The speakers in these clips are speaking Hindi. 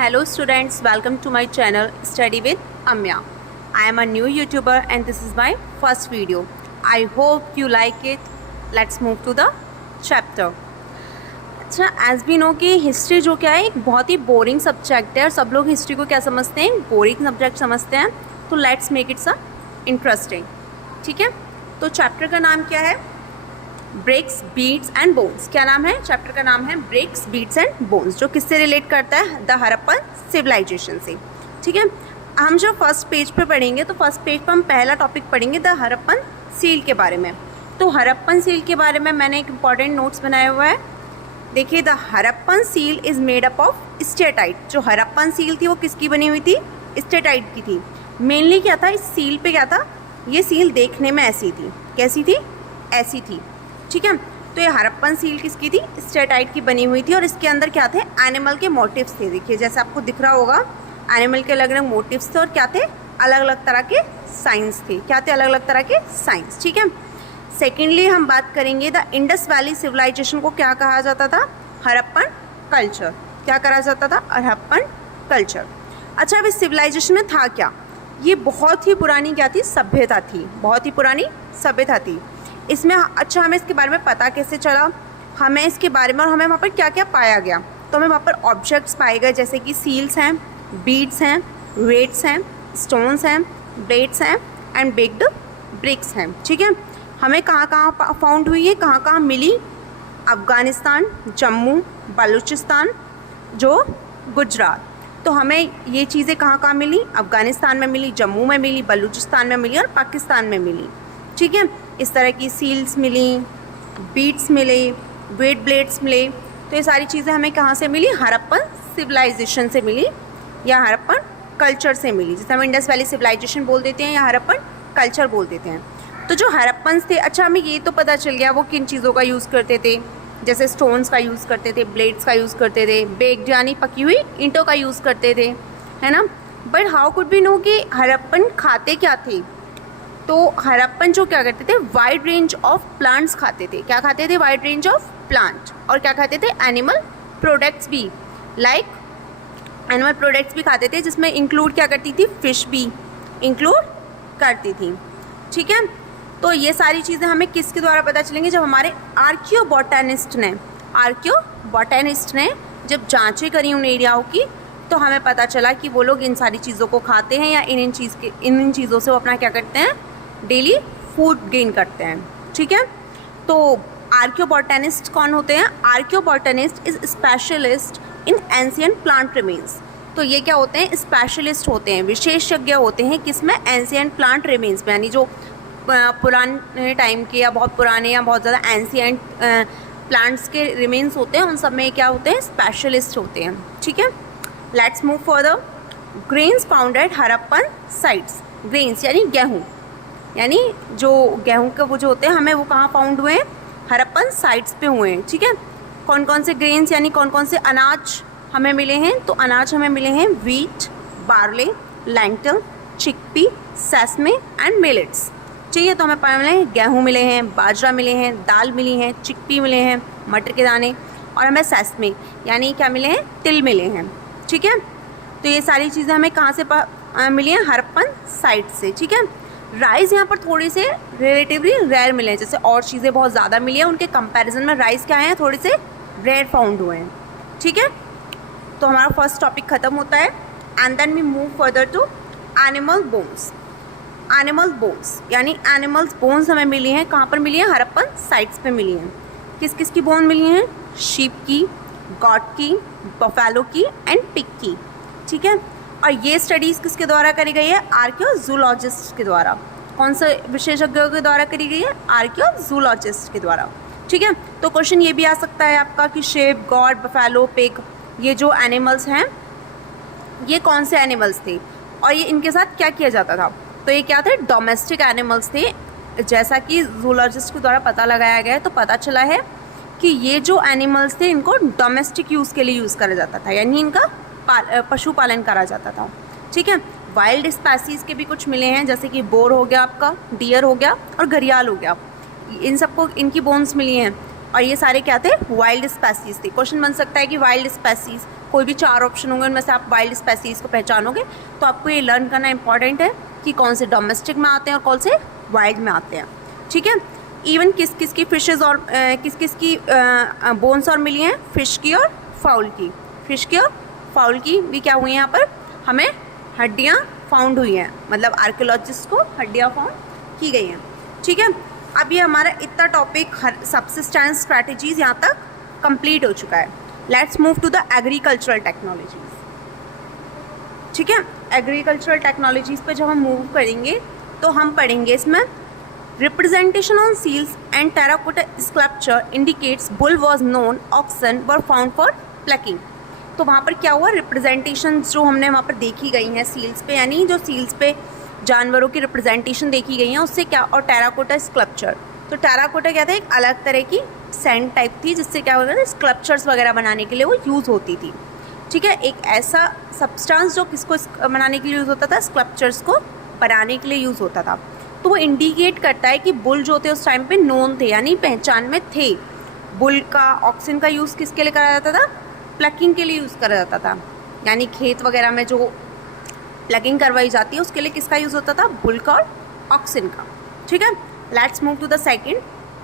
Hello students, welcome to my channel Study with Amya. I am a new YouTuber and this is my first video. I hope you like it. Let's move to the chapter. अच्छा, एज भी नो कि हिस्ट्री जो क्या है एक बहुत ही बोरिंग सब्जेक्ट है और सब लोग हिस्ट्री को क्या समझते हैं, बोरिंग सब्जेक्ट समझते हैं. तो let's make it some interesting. ठीक है, तो चैप्टर का नाम क्या है? Bricks, beads and bones. क्या नाम है? चैप्टर का नाम है ब्रिक्स, बीड्स एंड बोन्स, जो किससे रिलेट करता है? द हड़प्पन सिविलाइजेशन से. ठीक है, हम जो फर्स्ट पेज पे पढ़ेंगे तो फर्स्ट पेज पर हम पहला टॉपिक पढ़ेंगे द हड़प्पन सील के बारे में. तो हड़प्पन सील के बारे में मैंने एक इंपॉर्टेंट नोट्स बनाया हुआ है. देखिए, the Harappan seal is made up of steatite. जो हड़प्पन सील थी वो किसकी बनी हुई थी? स्टेटाइट की थी. मेनली क्या था इस सील पे? क्या था? ये सील देखने में ऐसी थी. कैसी थी? ऐसी थी. ठीक है, तो ये हड़प्पन सील किसकी थी? स्टेटाइट की बनी हुई थी. और इसके अंदर क्या थे? एनिमल के मोटिव्स थे. देखिए, जैसे आपको दिख रहा होगा, एनिमल के अलग अलग मोटिव्स थे और क्या थे? अलग अलग तरह के साइंस थे. क्या थे? अलग अलग तरह के साइंस. ठीक है. सेकेंडली हम बात करेंगे द इंडस वैली सिविलाइजेशन को क्या कहा जाता था? हड़प्पन कल्चर. क्या कहा जाता था? हड़प्पन कल्चर. अच्छा, अब इस सिविलाइजेशन में था क्या? ये बहुत ही पुरानी क्या थी? सभ्यता थी. बहुत ही पुरानी सभ्यता थी इसमें. अच्छा, हमें इसके बारे में पता कैसे चला? हमें इसके बारे में और हमें वहाँ पर क्या क्या पाया गया? तो हमें वहाँ पर ऑब्जेक्ट्स पाए गए, जैसे कि सील्स हैं, बीड्स हैं, रेड्स हैं, स्टोन्स हैं, ब्लेड्स हैं एंड बेक्ड ब्रिक्स हैं. ठीक है, हमें कहाँ कहाँ फाउंड हुई है, कहाँ कहाँ मिली? अफ़गानिस्तान, जम्मू, बलूचिस्तान, जो गुजरात. तो हमें ये चीज़ें कहाँ कहाँ मिली? अफ़गानिस्तान में मिली, जम्मू में मिली, बलूचिस्तान में मिली और पाकिस्तान में मिली. ठीक है, इस तरह की सील्स मिली, बीड्स मिले, वेट ब्लेड्स मिले. तो ये सारी चीज़ें हमें कहाँ से मिली? हड़प्पन सिविलाइजेशन से मिली या हड़प्पन कल्चर से मिली. जिसे हम इंडस वैली सिविलाइजेशन बोल देते हैं या हड़प्पन कल्चर बोल देते हैं. तो जो हड़प्पन्स थे, अच्छा हमें ये तो पता चल गया वो किन चीज़ों का यूज़ करते थे. जैसे स्टोन्स का यूज़ करते थे, ब्लेड्स का यूज़ करते थे, बेक्ड यानी पकी हुई ईंटों का यूज़ करते थे, है ना. But how could be know कि हड़प्पन खाते क्या थे? तो हड़प्पन जो क्या करते थे? वाइड रेंज ऑफ प्लांट्स खाते थे. क्या खाते थे? Wide range of plant. और क्या खाते थे? एनिमल प्रोडक्ट्स भी, लाइक एनिमल प्रोडक्ट्स भी खाते थे, जिसमें इंक्लूड क्या करती थी? फिश भी इंक्लूड करती थी. ठीक है, तो ये सारी चीज़ें हमें किसके द्वारा पता चलेंगी? जब हमारे आर्कियोबोटैनिस्ट ने जब जांचें करी उन एरियाओं की, तो हमें पता चला कि वो लोग इन सारी चीज़ों को खाते हैं या इन चीज़ों से वो अपना क्या करते हैं? डेली फूड गेन करते हैं. ठीक है, तो आर्कियोबोटैनिस्ट कौन होते हैं? Archaeobotanist is specialist in ancient plant remains. तो ये क्या होते हैं? स्पेशलिस्ट होते हैं, विशेषज्ञ होते हैं किसमें? एंशिएंट प्लांट रिमेन्स में. यानी जो पुराने टाइम के या बहुत पुराने या बहुत ज़्यादा एंशिएंट प्लांट्स के रिमेन्स होते हैं, उन सब में क्या होते हैं? स्पेशलिस्ट होते हैं. ठीक है, let's move further. Grains found at Harappan sites. Grains यानी गेहूँ, यानी जो गेहूँ के वो जो होते हैं, हमें वो कहाँ फाउंड हुए हैं? हड़प्पन साइट्स पे हुए हैं. ठीक है, कौन कौन से ग्रेन्स यानी कौन कौन से अनाज हमें मिले हैं? तो अनाज हमें मिले हैं wheat, barley, lentil, chickpea, sesame and millets. ठीक है, तो हमें मिले हैं गेहूँ मिले हैं, बाजरा मिले हैं, दाल मिली हैं, चिकपी मिले हैं, मटर के दाने, और हमें सेसमे यानी क्या मिले हैं? तिल मिले हैं. ठीक है, तो ये सारी चीज़ें हमें कहाँ से मिली हैं? हड़प्पन साइट से. ठीक है, राइस यहाँ पर थोड़े से रिलेटिवली रेयर मिले हैं. जैसे और चीज़ें बहुत ज़्यादा मिली हैं, उनके कंपैरिजन में राइस क्या है? थोड़े से रेयर फाउंड हुए हैं. ठीक है, तो हमारा फर्स्ट टॉपिक ख़त्म होता है. And then we move further to animal bones. Animal bones यानी एनिमल्स बोन्स हमें मिली हैं. कहाँ पर मिली हैं? हड़प्पन साइट्स पे मिली हैं. किस किस की बोन मिली हैं? शीप की, गॉट की, बफेलो की एंड पिग की. ठीक है, और ये स्टडीज़ किसके द्वारा करी गई है? आर्कियोजूलॉजिस्ट के द्वारा. कौन से विशेषज्ञों के द्वारा करी गई है? आर्कियोजूलॉजिस्ट के द्वारा. ठीक है, तो क्वेश्चन ये भी आ सकता है आपका कि शेप, गॉड, बफेलो, पिग, ये जो एनिमल्स हैं ये कौन से एनिमल्स थे और ये इनके साथ क्या किया जाता था? तो ये क्या थे? डोमेस्टिक एनिमल्स थे. जैसा कि जूलॉजिस्ट के द्वारा पता लगाया गया है, तो पता चला है कि ये जो एनिमल्स थे इनको डोमेस्टिक यूज़ के लिए यूज़ करा जाता था, यानी इनका पशुपालन करा जाता था. ठीक है, वाइल्ड स्पैसीज़ के भी कुछ मिले हैं, जैसे कि बोर हो गया आपका, डियर हो गया और घड़ियाल हो गया. इन सबको इनकी बोन्स मिली हैं और ये सारे क्या थे? वाइल्ड स्पैसीज़ थे. क्वेश्चन बन सकता है कि वाइल्ड स्पैसीज़ कोई भी 4 ऑप्शन होंगे उनमें से आप वाइल्ड स्पेसीज को पहचानोगे। तो आपको ये लर्न करना इंपॉर्टेंट है कि कौन से डोमेस्टिक में आते हैं और कौन से वाइल्ड में आते हैं, ठीक है। इवन किस किस की फिशेज़ और किस किस की बोन्स और मिली हैं, फ़िश की और फाउल की। फ़िश की और फाउल की भी क्या हुई हैं, यहाँ पर हमें हड्डियाँ फाउंड हुई हैं, मतलब आर्कियोलॉजिस्ट को हड्डियाँ फाउंड की गई हैं, ठीक है। अब ये हमारा इतना टॉपिक सबसिस्टेंस स्ट्रैटेजीज़ यहाँ तक कंप्लीट हो चुका है। Let's move to the agricultural technologies, ठीक है। एग्रीकल्चरल टेक्नोलॉजीज़ पे जब हम मूव करेंगे तो हम पढ़ेंगे इसमें representation on seals and terracotta sculpture indicates bull was known, oxen were found for ploughing. तो वहाँ पर क्या हुआ, रिप्रेजेंटेशन जो हमने वहाँ पर देखी गई हैं सील्स पे, यानी जो सील्स पे जानवरों की रिप्रेजेंटेशन देखी गई हैं उससे क्या, और टेराकोटा स्कल्पचर। तो टेराकोटा क्या था, एक अलग तरह की सैंड टाइप थी जिससे क्या होता था, स्कल्पचर्स वगैरह बनाने के लिए वो यूज़ होती थी, ठीक है। एक ऐसा सब्सटेंस जो किसको बनाने के लिए यूज़ होता था, स्कल्पचर्स को बनाने के लिए यूज़ होता था। तो वो इंडिकेट करता है कि बुल जो थे उस टाइम पे नोन थे, यानी पहचान में थे। बुल का, ऑक्सिन का यूज़ किसके लिए करा जाता था, प्लकिंग के लिए यूज़ करा जाता था, यानी खेत वगैरह में जो प्लकिंग करवाई जाती है उसके लिए किसका यूज़ होता था, बुल का और ऑक्सिन का, ठीक है। Let's move to the second,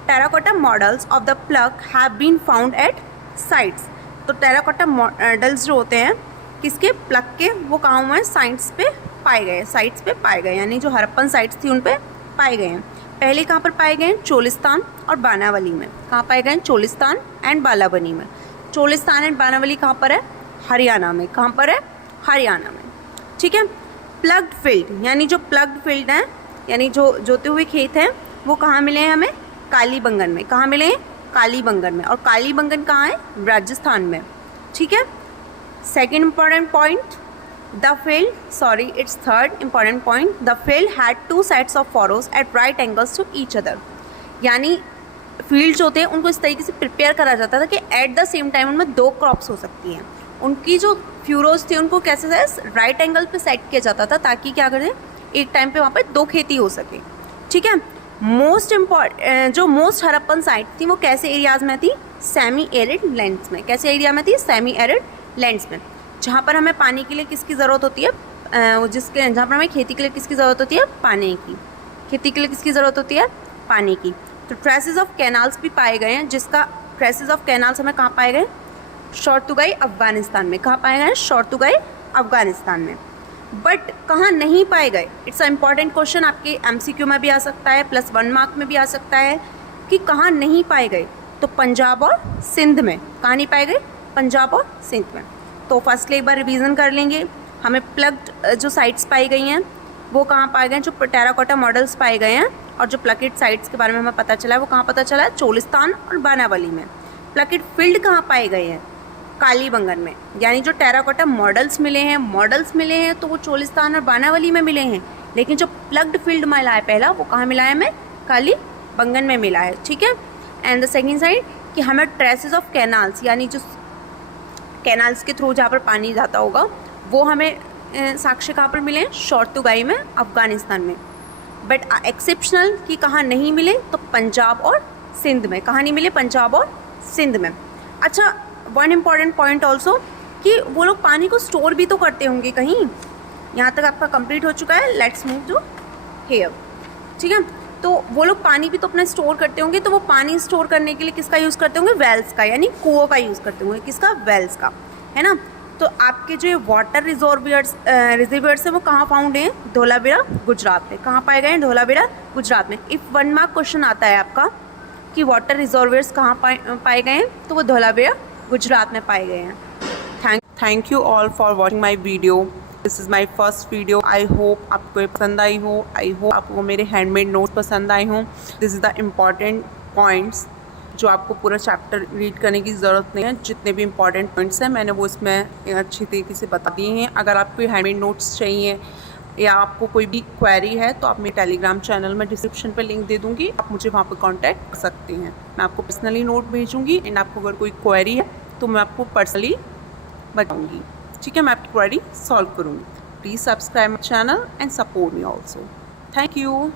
terracotta models of the plough have been found at sites. तो टेराकोटा मॉडल्स जो होते हैं किसके, प्लग के, वो कहाँ हुए हैं, साइट्स पे पाए गए, साइट्स पे पाए गए, यानी जो हड़प्पन साइट्स थी उन पे पाए गए हैं। पहले कहाँ पर पाए गए हैं, चोलिस्तान और बानावली में। कहाँ पाए गए हैं, चोलिस्तान एंड बालाबनी में। चोलिस्तान एंड बानावली कहाँ पर है, हरियाणा में। कहाँ पर है, हरियाणा में, ठीक है। प्लग्ड फील्ड, यानी जो प्लग्ड फील्ड हैं, यानी जो जोते हुए खेत हैं, वो कहाँ मिले हैं हमें, कालीबंगन में। कहाँ मिले हैं, कालीबंगन में। और कालीबंगन कहाँ है, राजस्थान में, ठीक है। Second important point, the field, sorry it's third important point, the field had 2 sets of furrows at right angles to each other. यानी फील्ड जो होते हैं उनको इस तरीके से प्रिपेयर करा जाता था कि एट द सेम टाइम उनमें 2 क्रॉप्स हो सकती हैं। उनकी जो फ्यूरोज थी उनको कैसे राइट एंगल पे सेट किया जाता था ताकि क्या करें, एक टाइम पे वहाँ पे 2 खेती हो सके, ठीक है। जो मोस्ट हड़प्पन साइट थी वो कैसे एरियाज़ में थी, सेमी एरिड लैंड्स में। कैसे एरिया में थी, सेमी एरिड लैंड्स में, जहाँ पर हमें पानी के लिए किसकी ज़रूरत होती है, जहाँ पर हमें खेती के लिए किसकी ज़रूरत होती है, पानी की। खेती के लिए किसकी ज़रूरत होती है, पानी की। तो ट्रेसेस ऑफ कैनाल्स भी पाए गए हैं, जिसका ट्रेसेस ऑफ कैनाल्स हमें कहाँ पाए गए, शोर्तुगाई अफगानिस्तान में। कहाँ पाए गए, शोर्तुगाई अफगानिस्तान में। बट कहाँ नहीं पाए गए, इट्स अ इम्पॉर्टेंट क्वेश्चन, आपके MCQ में भी आ सकता है, +1 मार्क में भी आ सकता है कि कहाँ नहीं पाए गए। तो पंजाब और सिंध में। कहाँ नहीं पाए गए, पंजाब और सिंध में। तो फर्स्टली एक बार रिवीजन कर लेंगे, हमें प्लग्ड जो साइट्स पाई गई हैं वो कहाँ पाए गए, जो टेराकोटा मॉडल्स पाए गए हैं, और जो प्लकेट साइट्स के बारे में हमें पता चला है वो कहाँ पता चला है, चोलिस्तान और बानावली में। प्लकेट फील्ड कहाँ पाए गए हैं, कालीबंगन में। यानी जो टेराकोटा मॉडल्स मिले हैं तो वो चोलिस्तान और बानावली में मिले हैं, लेकिन जो प्लग्ड फील्ड मिला है पहला वो कहाँ मिला है, हमें कालीबंगन में मिला है, ठीक है। एंड द सेकेंड साइड कि हमें ट्रेसेस ऑफ कैनाल्स, यानी जो कैनाल्स के थ्रू जहाँ पर पानी जाता होगा वो हमें साक्ष्य कहाँ पर मिले हैं, शोर्तुगाई में, अफगानिस्तान में। बट एक्सेप्शनल कि कहाँ नहीं मिले, तो पंजाब और सिंध में। कहाँ नहीं मिले, पंजाब और सिंध में। अच्छा, वन इम्पॉर्टेंट पॉइंट ऑल्सो कि वो लोग पानी को स्टोर भी तो करते होंगे कहीं। यहाँ तक आपका कंप्लीट हो चुका है, लेट्स मूव टू हियर, ठीक है। तो वो लोग पानी भी तो अपना स्टोर करते होंगे, तो वो पानी स्टोर करने के लिए किसका यूज़ करते होंगे, वेल्स का, यानी कुओं का यूज़ करते होंगे। किसका, वेल्स का, है ना। तो आपके जो वाटर रिजर्वियर्स है वो कहाँ फाउंड हैं, धोलावीरा गुजरात में। कहाँ पाए गए हैं, धोलावीरा गुजरात में। इफ़ 1 मार्क क्वेश्चन आता है आपका कि वाटर रिजर्वियर्स कहाँ पाए गए हैं, तो वो धोलावीरा गुजरात में पाए गए हैं। Thank you all for watching my video. This is my first video. I hope आपको ये पसंद आई हो। आई होप आपको मेरे हैंडमेड नोट्स पसंद आए हों। This is the important points जो आपको पूरा चैप्टर रीड करने की ज़रूरत नहीं है। जितने भी इंपॉर्टेंट पॉइंट्स हैं मैंने वो इसमें अच्छी तरीके से बता दिए हैं। अगर आपको हैंडमेड नोट्स चाहिए या आपको कोई भी क्वेरी है तो आप मेरे टेलीग्राम चैनल में डिस्क्रिप्शन पे लिंक दे दूँगी, आप मुझे वहाँ पे कांटेक्ट कर सकते हैं। मैं आपको पर्सनली नोट भेजूँगी एंड आपको अगर कोई क्वेरी है तो मैं आपको पर्सनली बताऊँगी, ठीक है। मैं आपकी क्वेरी सॉल्व करूँगी। Please subscribe my channel and support me also. Thank you.